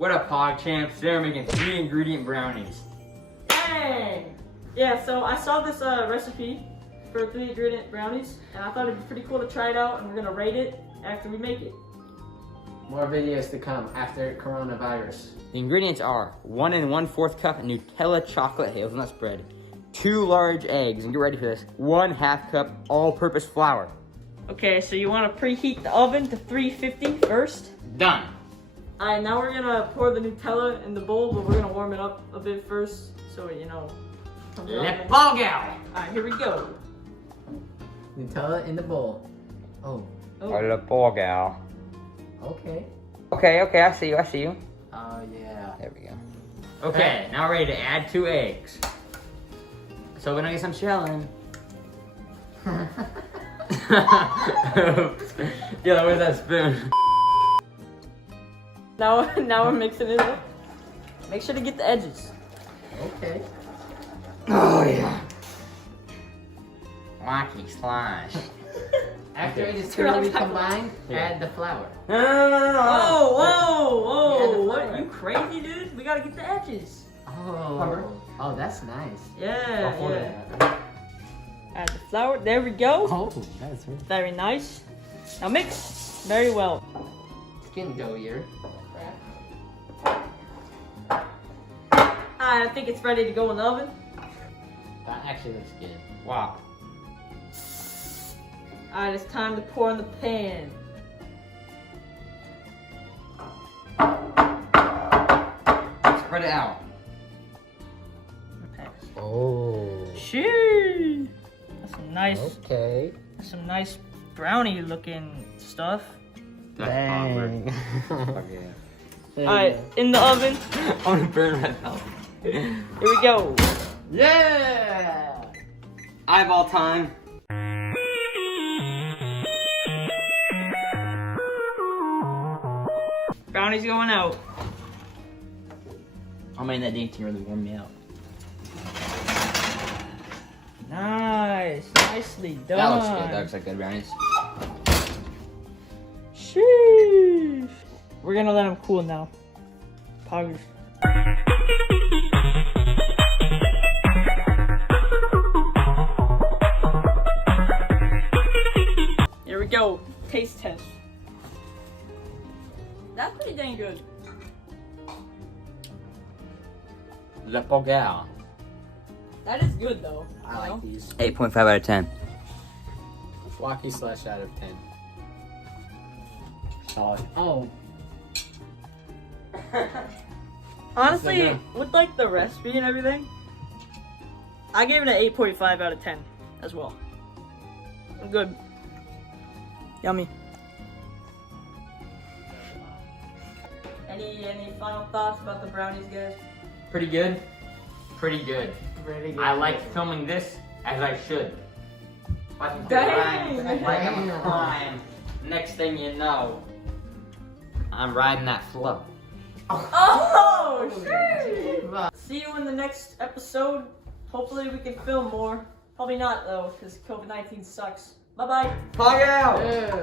What up, Pog Champs? Today we're making 3 ingredient brownies. Dang! Yeah, so I saw this recipe for 3 ingredient brownies, and I thought it'd be pretty cool to try it out, and we're gonna rate it after we make it. More videos to come after coronavirus. The ingredients are 1 1/4 cup Nutella chocolate hazelnut spread, 2 large eggs, and get ready for this, 1/2 cup all-purpose flour. Okay, so you want to preheat the oven to 350 first. Done. Alright, now we're gonna pour the Nutella in the bowl, but we're gonna warm it up a bit first, so it, comes out Le nice. Pogitos. Alright, here we go. Nutella in the bowl. Oh, Le Pogitos. okay. Okay, I see you. Oh, yeah. There we go. Okay, now we're ready to add 2 eggs. So we're gonna get some shelling. Oops. Yeah, where's that spoon? Now we're mixing it up. Make sure to get the edges. Okay. Oh yeah. Wacky slash. After it is thoroughly combined, add the flour. No. Whoa! What? You crazy, dude? We gotta get the edges. Oh, that's nice. Yeah. Add the flour. There we go. Oh, that's right. Very nice. Now mix very well. It's getting doughier. I think it's ready to go in the oven. That actually looks good. Wow. Alright, it's time to pour in the pan. Spread it out. Oh. Shoo! That's some nice brownie looking stuff. Dang. Alright, in the oven. I'm gonna burn myself. Here we go. Yeah! Eyeball time. Brownie's going out. I mean, that dainty really warmed me out. Nice. Nicely done. That looks good. That looks like good brownies. Sheesh. We're gonna let them cool now. Poggers. Here we go. Taste test. That's pretty dang good. Le Pogitos. That is good though. I like these. 8.5 out of 10. Wacky slash out of 10. Solid. Oh. Honestly, with like the recipe and everything, I gave it an 8.5 out of 10 as well. Good. Yummy. Any final thoughts about the brownies, guys? Pretty good. Pretty good. Pretty good. I like filming this as I should. Like Dang. I'm a crime. Next thing you know, I'm riding that flow. Oh, sure. See you in the next episode. Hopefully we can film more. Probably not though, because COVID-19 sucks. Bye-bye. Pog out! Yeah.